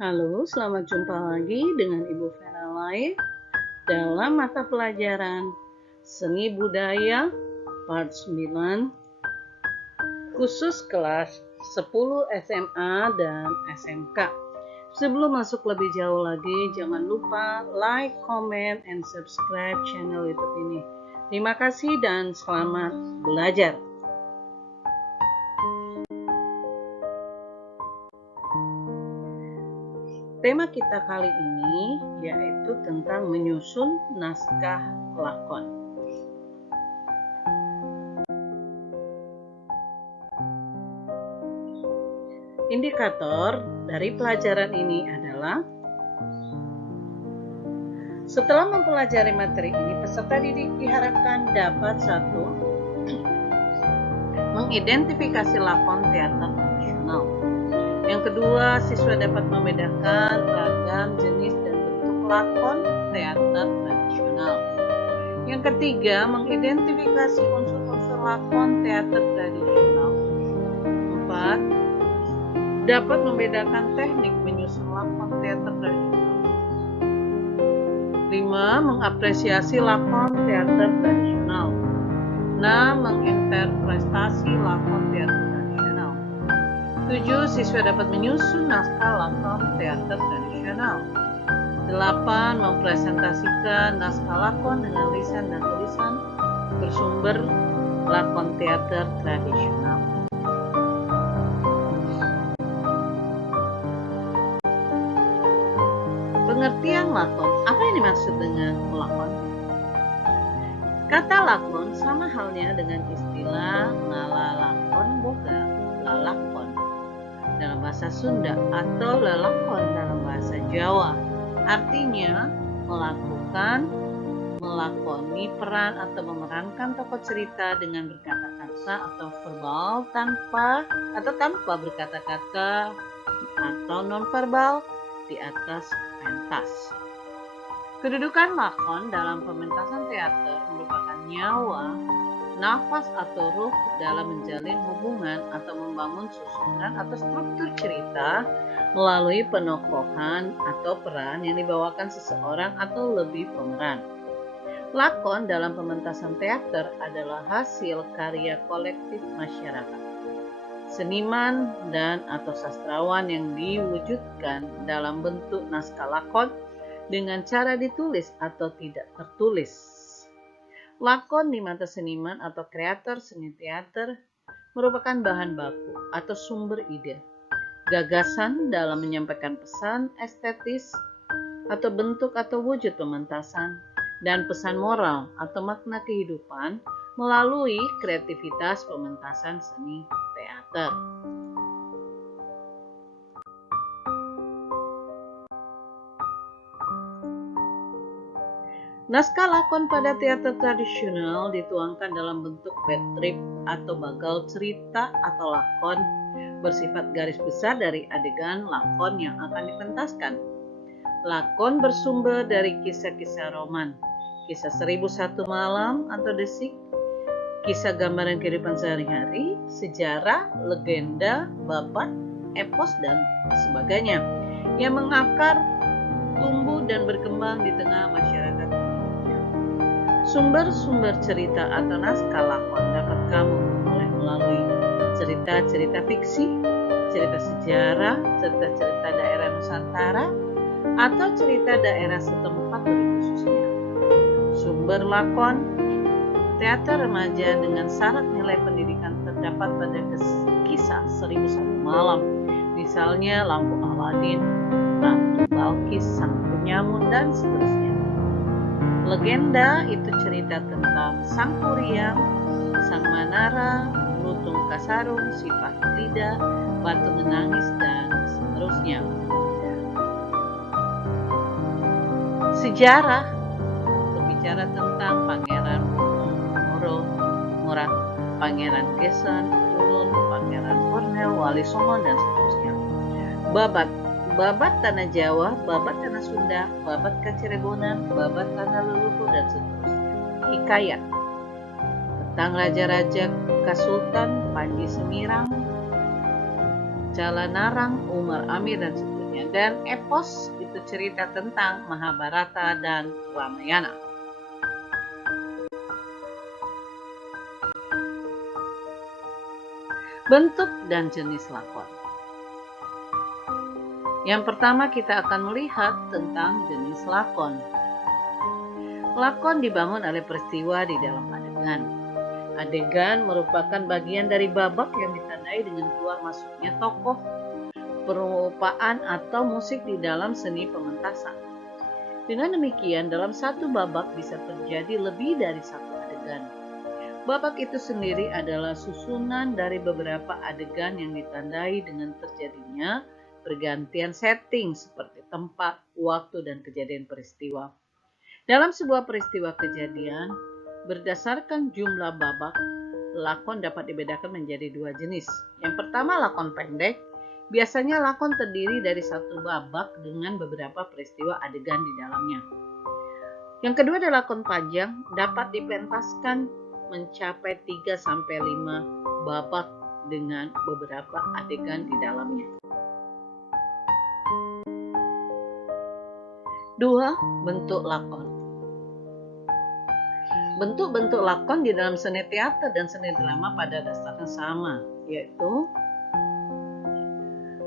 Halo, selamat jumpa lagi dengan Ibu Vera Lai dalam mata pelajaran Seni Budaya Part 9 khusus kelas 10 SMA dan SMK. Sebelum masuk lebih jauh lagi, jangan lupa like, comment, and subscribe channel YouTube ini. Terima kasih dan selamat belajar. Tema kita kali ini yaitu tentang menyusun naskah lakon. Indikator dari pelajaran ini adalah setelah mempelajari materi ini, peserta didik diharapkan dapat 1. Mengidentifikasi lakon teater tradisional. Yang kedua, siswa dapat membedakan ragam jenis dan bentuk lakon teater tradisional. Yang ketiga, mengidentifikasi unsur-unsur lakon teater tradisional. 4. Dapat membedakan teknik menyusun lakon teater tradisional. 5. Mengapresiasi lakon teater tradisional. 6. Menginterpretasi lakon teater tradisional. 7. Siswa dapat menyusun naskah lakon teater tradisional. 8. Mempresentasikan naskah lakon dengan lisan dan tulisan bersumber lakon teater tradisional. Pengertian lakon. Apa yang dimaksud dengan lakon? Kata lakon sama halnya dengan istilah ngalalakon boga, lalakon dalam bahasa Sunda atau lelakon dalam bahasa Jawa. Artinya melakoni peran atau memerankan tokoh cerita dengan berkata-kata atau verbal tanpa berkata-kata atau non-verbal di atas pentas. Kedudukan lakon dalam pementasan teater merupakan nyawa, nafas atau ruh dalam menjalin hubungan atau membangun susunan atau struktur cerita melalui penokohan atau peran yang dibawakan seseorang atau lebih pemeran. Lakon dalam pementasan teater adalah hasil karya kolektif masyarakat, seniman dan atau sastrawan yang diwujudkan dalam bentuk naskah lakon dengan cara ditulis atau tidak tertulis. Lakon di mata seniman atau kreator seni teater merupakan bahan baku atau sumber ide, gagasan dalam menyampaikan pesan estetis atau bentuk atau wujud pementasan, dan pesan moral atau makna kehidupan melalui kreativitas pementasan seni teater. Naskah lakon pada teater tradisional dituangkan dalam bentuk bad trip atau bagal cerita atau lakon bersifat garis besar dari adegan lakon yang akan dipentaskan. Lakon bersumber dari kisah-kisah roman, kisah 1001 malam atau desik, kisah gambaran kehidupan sehari-hari, sejarah, legenda, babat, epos, dan sebagainya yang mengakar, tumbuh, dan berkembang di tengah masyarakat. Sumber-sumber cerita atau naskah lakon dapat kamu peroleh melalui cerita-cerita fiksi, cerita sejarah, cerita-cerita daerah Nusantara, atau cerita daerah setempat lebih khususnya. Sumber lakon teater remaja dengan syarat nilai pendidikan terdapat pada kisah 1001 malam, misalnya Lampu Aladin, Ratu Balkis, Sang Penyamun, dan seterusnya. Legenda itu cerita tentang Sang Kuryang, Sang Manara, Lutung Kasarung, Si Pahlida, Batu Menangis, dan seterusnya. Sejarah berbicara tentang Pangeran Moro, Murat, Pangeran Gesan, Ulun, Pangeran Borneo, Wali Songo, dan seterusnya. Babat tanah Jawa, babat tanah Sunda, babat Kacirebonan, babat tanah leluhur, dan seterusnya. Hikayat tentang raja-raja Kasultan, Panji Semirang, Jalanarang, Umar Amir, dan seterusnya. maksudnya. Dan epos itu cerita tentang Mahabharata dan Ramayana. Bentuk dan jenis lakon. Yang pertama kita akan melihat tentang jenis lakon. Lakon dibangun oleh peristiwa di dalam adegan. Adegan merupakan bagian dari babak yang ditandai dengan keluar masuknya tokoh, perupaan atau musik di dalam seni pementasan. Dengan demikian, dalam satu babak bisa terjadi lebih dari satu adegan. Babak itu sendiri adalah susunan dari beberapa adegan yang ditandai dengan terjadinya pergantian setting seperti tempat, waktu, dan kejadian peristiwa. Dalam sebuah peristiwa kejadian, berdasarkan jumlah babak, lakon dapat dibedakan menjadi dua jenis. Yang pertama lakon pendek. Biasanya lakon terdiri dari satu babak dengan beberapa peristiwa adegan di dalamnya. Yang kedua adalah lakon panjang, dapat dipentaskan mencapai 3-5 babak dengan beberapa adegan di dalamnya. 2. Bentuk lakon. Bentuk-bentuk lakon di dalam seni teater dan seni drama pada dasarnya sama, yaitu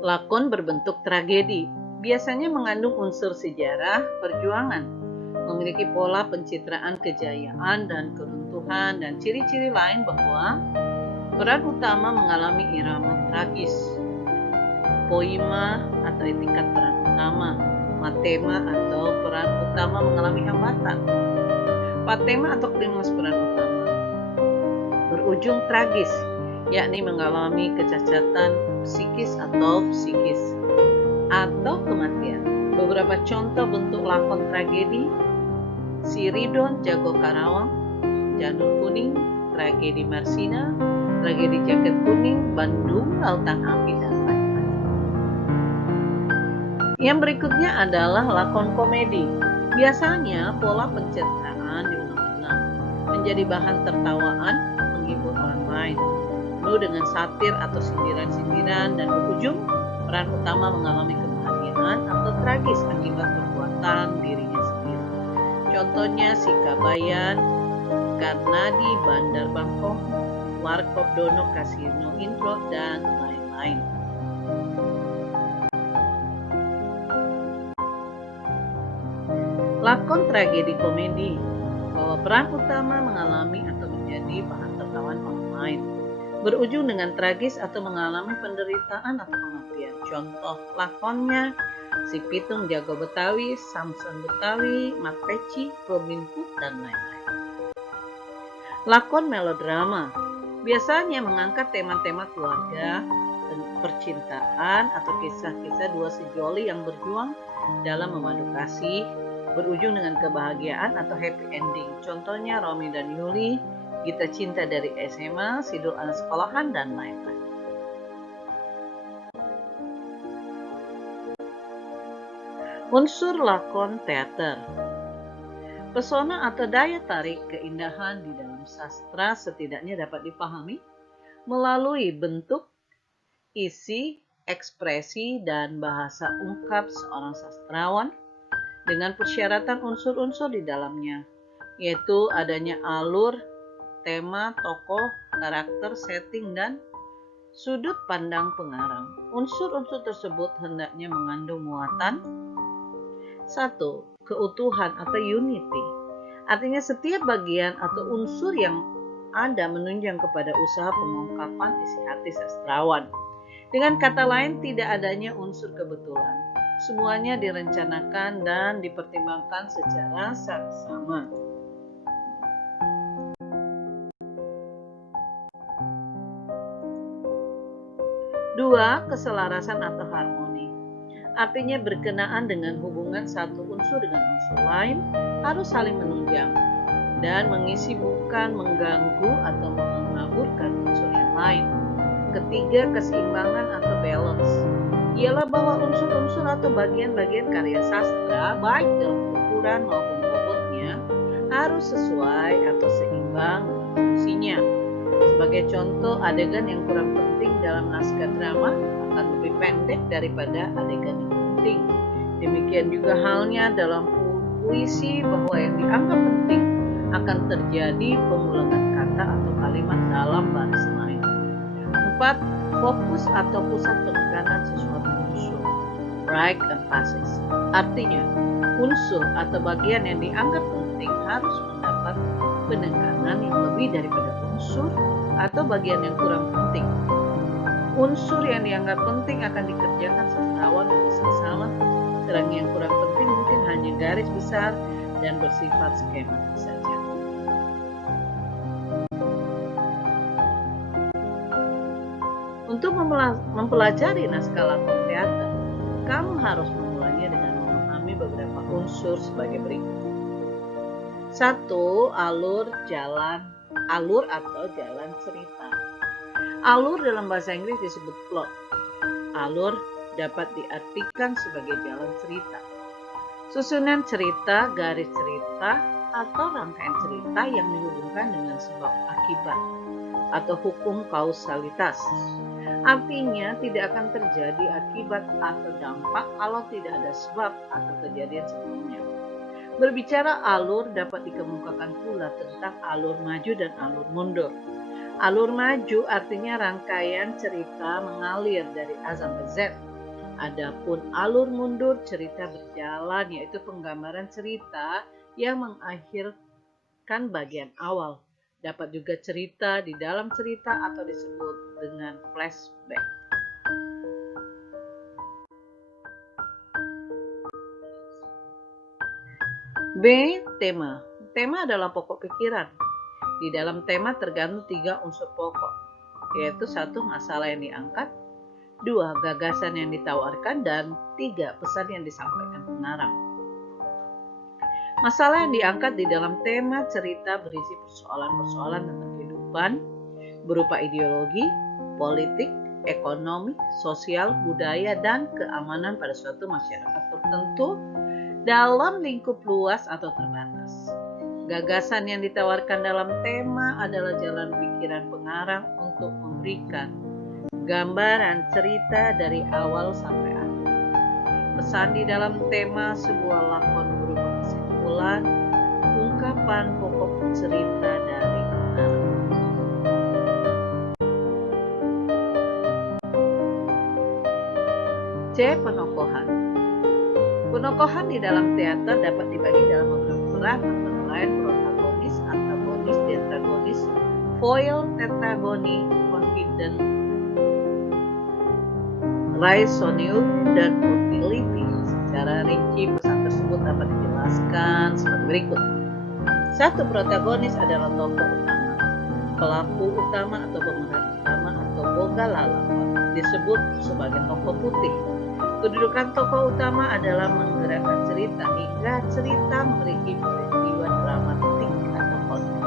lakon berbentuk tragedi. Biasanya mengandung unsur sejarah, perjuangan, memiliki pola pencitraan kejayaan dan keruntuhan, dan ciri-ciri lain bahwa peran utama mengalami irama tragis. Poema atau tingkat peran utama. Matema atau peran utama mengalami hambatan. Patema atau klimaks peran utama berujung tragis, yakni mengalami kecacatan psikis atau kematian. Beberapa contoh bentuk lakon tragedi: Siridon Jago Karawang, Janur Kuning, Tragedi Marsina, Tragedi Jaket Kuning, Bandung Lautan Api, dan lain-lain. Yang berikutnya adalah lakon komedi. Biasanya pola pencitraan diulang-ulang, menjadi bahan tertawaan, menghibur orang lain, penuh dengan satir atau sindiran-sindiran, dan berujung peran utama mengalami kebahagiaan atau tragis akibat perbuatan dirinya sendiri. Contohnya Sikabayan, Karnadi, Bandar Bangkok, Warkop Dono, Kasino Intro, dan lain-lain. Lakon tragedi komedi, bahwa peran utama mengalami atau menjadi bahan tertawaan orang lain, berujung dengan tragis atau mengalami penderitaan atau kematian. Contoh lakonnya Si Pitung Jago Betawi, Samson Betawi, Mat Peci, Robin Hood, dan lain-lain. Lakon melodrama biasanya mengangkat tema-tema keluarga, percintaan, atau kisah-kisah dua sejoli yang berjuang dalam memadu kasih, berujung dengan kebahagiaan atau happy ending. Contohnya Romi dan Yuli, Gita Cinta dari SMA, Sidul Anak Sekolahan, dan lain-lain. Unsur lakon teater. Pesona atau daya tarik keindahan di dalam sastra setidaknya dapat dipahami melalui bentuk, isi, ekspresi, dan bahasa ungkap seorang sastrawan, dengan persyaratan unsur-unsur di dalamnya, yaitu adanya alur, tema, tokoh, karakter, setting, dan sudut pandang pengarang. Unsur-unsur tersebut hendaknya mengandung muatan 1. Keutuhan atau unity. Artinya setiap bagian atau unsur yang ada menunjang kepada usaha pengungkapan isi hati sastrawan. Dengan kata lain, tidak adanya unsur kebetulan. Semuanya direncanakan dan dipertimbangkan secara saksama. 2. Keselarasan atau harmoni. Artinya berkenaan dengan hubungan satu unsur dengan unsur lain, harus saling menunjang dan mengisi, bukan mengganggu atau mengaburkan unsur yang lain. Ketiga, keseimbangan atau balance. Ialah bahwa unsur-unsur atau bagian-bagian karya sastra, baik dalam ukuran maupun bobotnya, harus sesuai atau seimbang dengan fungsinya. Sebagai contoh, adegan yang kurang penting dalam naskah drama akan lebih pendek daripada adegan yang penting. penting. Demikian juga halnya dalam puisi bahwa yang dianggap penting akan terjadi pengulangan kata atau kalimat dalam baris lain. 4. Fokus atau pusat penekanan sesuatu unsur. Right emphasis. Artinya, unsur atau bagian yang dianggap penting harus mendapat penekanan yang lebih daripada unsur atau bagian yang kurang penting. Unsur yang dianggap penting akan dikerjakan setawan bersama, sedang yang kurang penting mungkin hanya garis besar dan bersifat skematik saja. Untuk mempelajari naskah lakon teater, kamu harus memulainya dengan memahami beberapa unsur sebagai berikut. 1. Alur atau jalan cerita. Alur dalam bahasa Inggris disebut plot. Alur dapat diartikan sebagai jalan cerita. Susunan cerita, garis cerita, atau rangkaian cerita yang dihubungkan dengan sebab akibat atau hukum kausalitas. Artinya tidak akan terjadi akibat atau dampak kalau tidak ada sebab atau kejadian sebelumnya. Berbicara alur dapat dikemukakan pula tentang alur maju dan alur mundur. Alur maju artinya rangkaian cerita mengalir dari A sampai Z. Adapun alur mundur cerita berjalan, yaitu penggambaran cerita yang mengakhirkan bagian awal. Dapat juga cerita di dalam cerita atau disebut dengan flashback. B. Tema. Tema adalah pokok pikiran. Di dalam tema tergandung 3 unsur pokok, yaitu 1. Masalah yang diangkat, 2. Gagasan yang ditawarkan, dan 3. Pesan yang disampaikan pengarang. Masalah yang diangkat di dalam tema cerita berisi persoalan-persoalan tentang kehidupan berupa ideologi, politik, ekonomi, sosial, budaya, dan keamanan pada suatu masyarakat tertentu dalam lingkup luas atau terbatas. Gagasan yang ditawarkan dalam tema adalah jalan pikiran pengarang untuk memberikan gambaran cerita dari awal sampai akhir. Pesan di dalam tema sebuah lakon berupa kesimpulan, ungkapan pokok cerita dari pengarang. C. Penokohan. Penokohan di dalam teater dapat dibagi dalam beberapa peran, antara lain protagonis, antagonis, detragonis, foil, tetragoni, confident, raisonne, dan utility. Secara rinci pesan tersebut dapat dijelaskan sebagai berikut. 1. Protagonis adalah tokoh utama. Pelaku utama atau pemeran utama atau bogalala disebut sebagai tokoh putih. Kedudukan tokoh utama adalah menggerakkan cerita hingga cerita memiliki peristiwa dramatik atau konflik.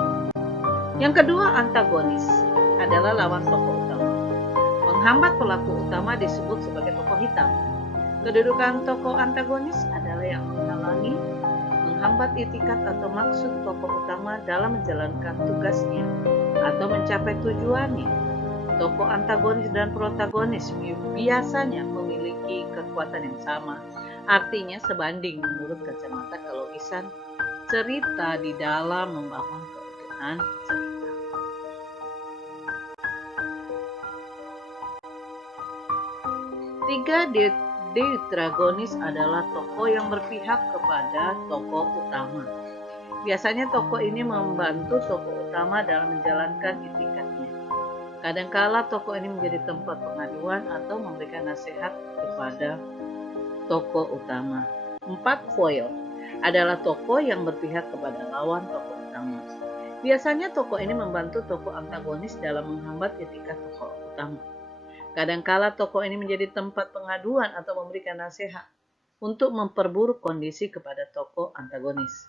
Yang kedua, antagonis adalah lawan tokoh utama. Menghambat pelaku utama disebut sebagai tokoh hitam. Kedudukan tokoh antagonis adalah yang menghalangi, menghambat itikat atau maksud tokoh utama dalam menjalankan tugasnya atau mencapai tujuannya. Tokoh antagonis dan protagonis biasanya memiliki kekuatan yang sama, artinya sebanding menurut kacamata kelogisan cerita di dalam membangun keutuhan cerita. Tiga, detragonis adalah tokoh yang berpihak kepada tokoh utama. Biasanya tokoh ini membantu tokoh utama dalam menjalankan itikadnya. Kadangkala tokoh ini menjadi tempat pengaduan atau memberikan nasihat kepada tokoh utama. 4. Foil adalah tokoh yang berpihak kepada lawan tokoh utama. Biasanya tokoh ini membantu tokoh antagonis dalam menghambat etikat tokoh utama. Kadangkala tokoh ini menjadi tempat pengaduan atau memberikan nasihat untuk memperburuk kondisi kepada tokoh antagonis.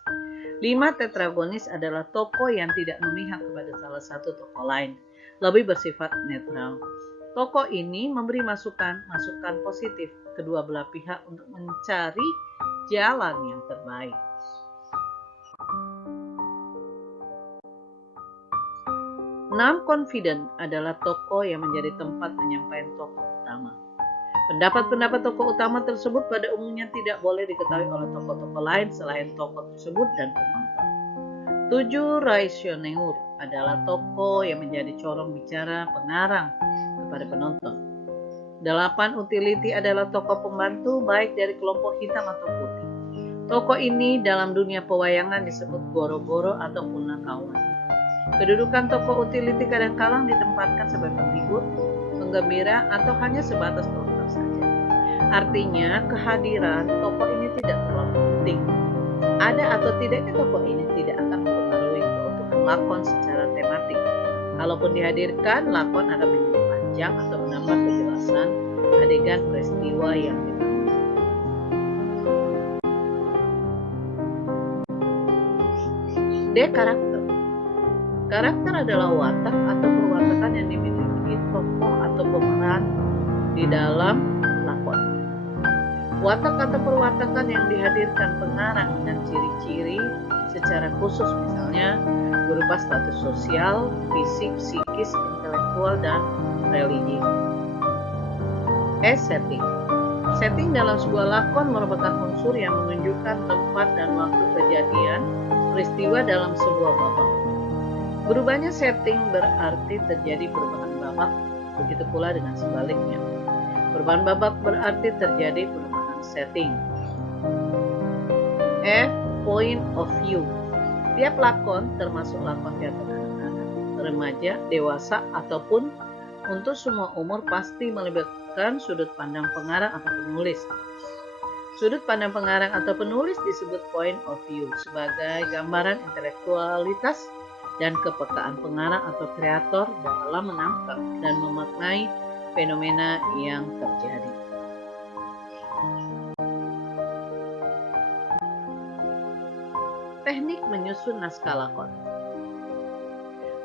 5. Tetragonis adalah tokoh yang tidak memihak kepada salah satu tokoh lain, lebih bersifat netral. Tokoh ini memberi masukan positif kedua belah pihak untuk mencari jalan yang terbaik. Confident adalah tokoh yang menjadi tempat penyampaian tokoh utama. Pendapat-pendapat tokoh utama tersebut pada umumnya tidak boleh diketahui oleh tokoh-tokoh lain selain tokoh tersebut dan penonton. 7. Raisioneur adalah tokoh yang menjadi corong bicara pengarang kepada penonton. 8. Utility adalah tokoh pembantu baik dari kelompok hitam atau putih. Tokoh ini dalam dunia pewayangan disebut goro-goro atau punakawan. Kedudukan tokoh utility kadang-kala ditempatkan sebagai penghibur, penggembira, atau hanya sebatas pelengkap saja. Artinya, kehadiran tokoh ini tidak terlalu penting. Ada atau tidaknya tokoh ini tidak akan mempengaruhi keuntungan lakon secara tematik. Kalaupun dihadirkan, lakon akan menjadi panjang atau menambah kejelasan adegan peristiwa yang dibangun. D. Karakter. Karakter adalah watak atau perwatakan yang dimiliki tokoh atau pemeran di dalam lakon. Watak atau perwatakan yang dihadirkan pengarang dengan ciri-ciri secara khusus, misalnya berupa status sosial, fisik, psikis, intelektual, dan religi. Setting. Setting dalam sebuah lakon merupakan unsur yang menunjukkan tempat dan waktu kejadian peristiwa dalam sebuah babak. Berubahnya setting berarti terjadi perubahan babak, begitu pula dengan sebaliknya. Perubahan babak berarti terjadi perubahan setting. Point of view. Tiap lakon, termasuk lakon teater anak-anak, remaja, dewasa, ataupun untuk semua umur pasti melibatkan sudut pandang pengarang atau penulis. Sudut pandang pengarang atau penulis disebut point of view sebagai gambaran intelektualitas dan kepekaan pengarang atau kreator dalam menangkap dan memaknai fenomena yang terjadi. Teknik menyusun naskah lakon.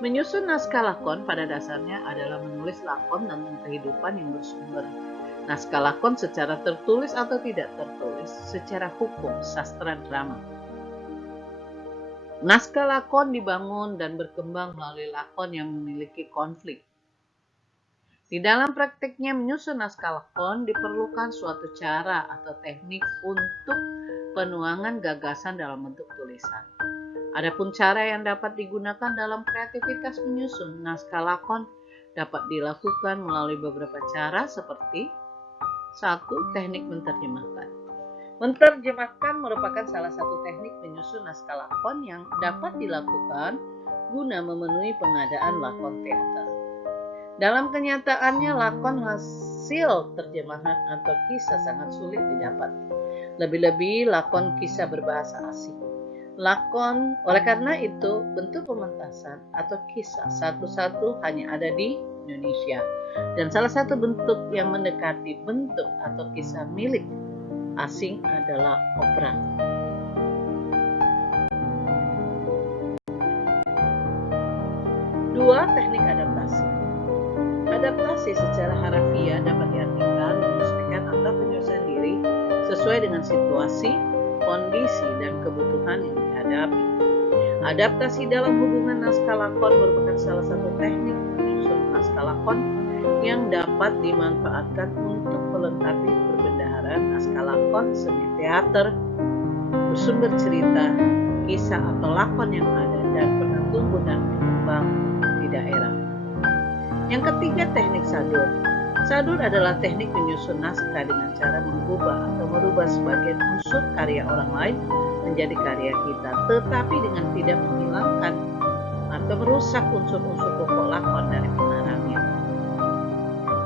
Menyusun naskah lakon pada dasarnya adalah menulis lakon tentang kehidupan yang bersumber naskah lakon secara tertulis atau tidak tertulis, secara hukum, sastra, drama. Naskah lakon dibangun dan berkembang melalui lakon yang memiliki konflik. Di dalam praktiknya menyusun naskah lakon diperlukan suatu cara atau teknik untuk penuangan gagasan dalam bentuk tulisan. Adapun cara yang dapat digunakan dalam kreativitas menyusun naskah lakon dapat dilakukan melalui beberapa cara seperti 1. Teknik menerjemahkan. Menerjemahkan merupakan salah satu teknik menyusun naskah lakon yang dapat dilakukan guna memenuhi pengadaan lakon teater. Dalam kenyataannya, lakon hasil terjemahan atau kisah sangat sulit didapat. Lebih-lebih lakon kisah berbahasa asing. Oleh karena itu, bentuk pementasan atau kisah satu-satu hanya ada di Indonesia. Dan salah satu bentuk yang mendekati bentuk atau kisah milik asing adalah opera. Dua, teknik adaptasi. Adaptasi secara harafiah dapat diartikan menyesuaikan atau penyesuaian diri sesuai dengan situasi, kondisi, dan kebutuhan yang dihadapi. Adaptasi dalam hubungan naskah lakon merupakan salah satu teknik menyusun naskah lakon yang dapat dimanfaatkan untuk melengkapi perbendaharaan naskah lakon seni teater, bersumber cerita, kisah atau lakon yang ada dan pernah tumbuh dan berkembang di daerah. Yang ketiga, teknik sadur. Sadur adalah teknik menyusun naskah dengan cara mengubah atau merubah sebagian unsur karya orang lain menjadi karya kita, tetapi dengan tidak menghilangkan atau merusak unsur-unsur pokok lakon dari pengarangnya.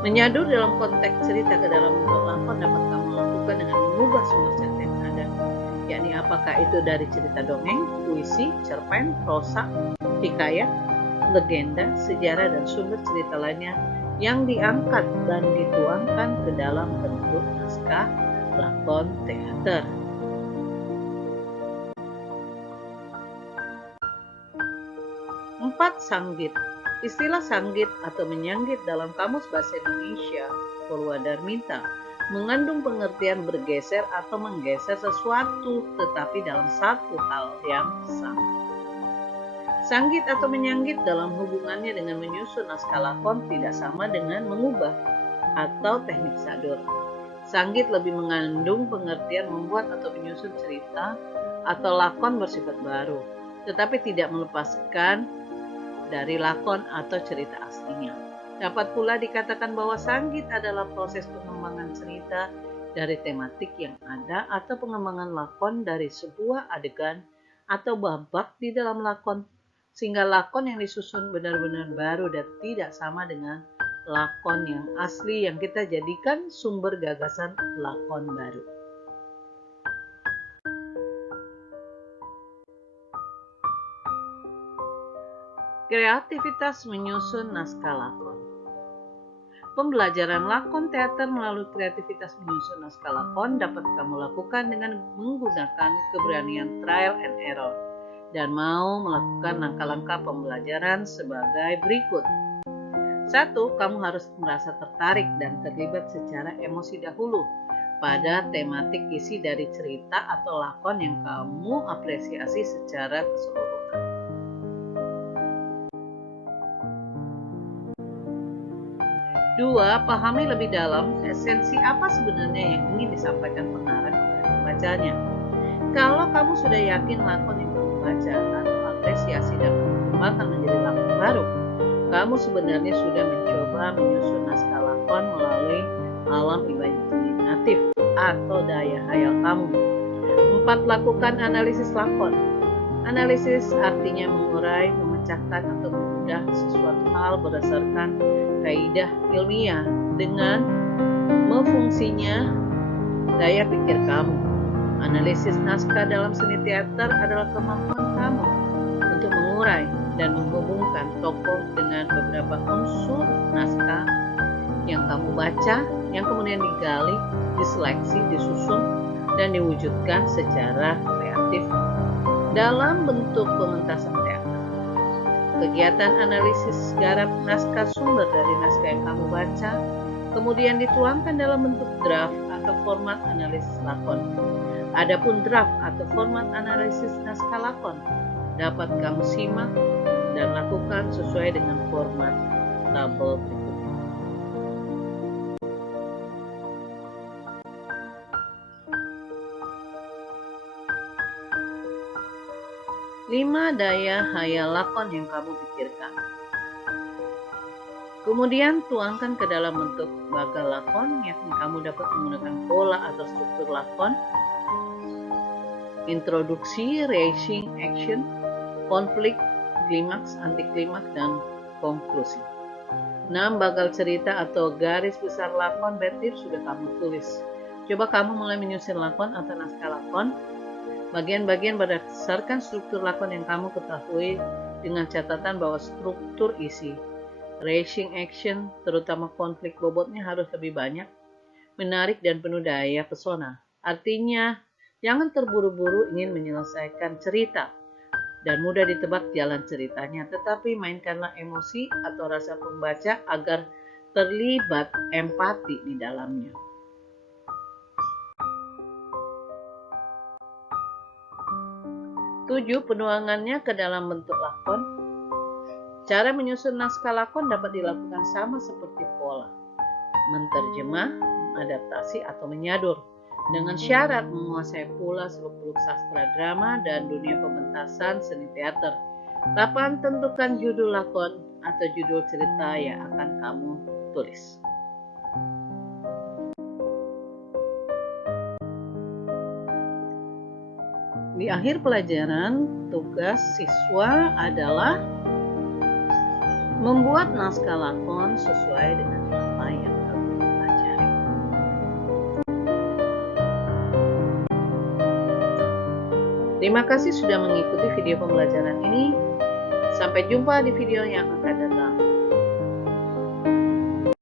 Menyadur dalam konteks cerita ke dalam bentuk lakon dapat kamu lakukan dengan mengubah sumber cerita yang ada, yakni apakah itu dari cerita dongeng, puisi, cerpen, prosa, hikayat, legenda, sejarah, dan sumber cerita lainnya yang diangkat dan dituangkan ke dalam bentuk naskah lakon teater. Empat, sanggit. Istilah sanggit atau menyanggit dalam Kamus Bahasa Indonesia Purwadarminta mengandung pengertian bergeser atau menggeser sesuatu tetapi dalam satu hal yang sama. Sanggit atau menyanggit dalam hubungannya dengan menyusun naskah lakon tidak sama dengan mengubah. atau teknik sadur. Sanggit lebih mengandung pengertian membuat atau menyusun cerita atau lakon bersifat baru, tetapi tidak melepaskan dari lakon atau cerita aslinya. Dapat pula dikatakan bahwa sanggit adalah proses pengembangan cerita dari tematik yang ada atau pengembangan lakon dari sebuah adegan atau babak di dalam lakon, sehingga lakon yang disusun benar-benar baru dan tidak sama dengan lakon yang asli yang kita jadikan sumber gagasan lakon baru. Kreativitas menyusun naskah lakon. Pembelajaran lakon teater melalui kreativitas menyusun naskah lakon dapat kamu lakukan dengan menggunakan keberanian trial and error dan mau melakukan langkah-langkah pembelajaran sebagai berikut. 1. Kamu harus merasa tertarik dan terlibat secara emosi dahulu pada tematik isi dari cerita atau lakon yang kamu apresiasi secara keseluruhan. 2. Pahami lebih dalam esensi apa sebenarnya yang ingin disampaikan pengarang kepada pembacanya. Kalau kamu sudah yakin lakon yang kamu baca atau apresiasi dapat dikembangkan menjadi lakon baru, kamu sebenarnya sudah mencoba menyusun naskah lakon melalui alam imajinatif atau daya hayal kamu. 4. Lakukan analisis lakon. Analisis artinya mengurai, memecahkan atau mengudah sesuatu hal berdasarkan kaidah ilmiah dengan memfungsinya daya pikir kamu. Analisis naskah dalam seni teater adalah kemampuan kamu untuk mengurai dan menghubungkan tokoh dengan beberapa unsur naskah yang kamu baca, yang kemudian digali, diseleksi, disusun, dan diwujudkan secara kreatif dalam bentuk pementasan teater. Kegiatan analisis garap naskah sumber dari naskah yang kamu baca, kemudian dituangkan dalam bentuk draft atau format analisis lakon. Adapun draft atau format analisis naskah lakon dapat kamu simak dan lakukan sesuai dengan format tabel berikutnya. Lima daya hayal lakon yang kamu pikirkan. Kemudian tuangkan ke dalam bentuk bagal lakon, yakni kamu dapat menggunakan pola atau struktur lakon, introduksi, reaching action, konflik, klimaks, antiklimaks, dan konklusi. 6. Bagal cerita atau garis besar lakon bertif sudah kamu tulis. Coba kamu mulai menyusun lakon atau naskah lakon, bagian-bagian berdasarkan struktur lakon yang kamu ketahui dengan catatan bahwa struktur isi, reaching action, terutama konflik bobotnya harus lebih banyak, menarik dan penuh daya pesona. Artinya, jangan terburu-buru ingin menyelesaikan cerita dan mudah ditebak jalan ceritanya, tetapi mainkanlah emosi atau rasa pembaca agar terlibat empati di dalamnya. 7. Penuangannya ke dalam bentuk lakon. Cara menyusun naskah lakon dapat dilakukan sama seperti pola, menterjemah, mengadaptasi, atau menyadur, dengan syarat menguasai pula seluk-beluk sastra drama dan dunia pementasan seni teater. 8. Tentukan judul lakon atau judul cerita yang akan kamu tulis. Di akhir pelajaran, tugas siswa adalah membuat naskah lakon sesuai dengan apa yang kamu pelajari. Terima kasih sudah mengikuti video pembelajaran ini. Sampai jumpa di video yang akan datang.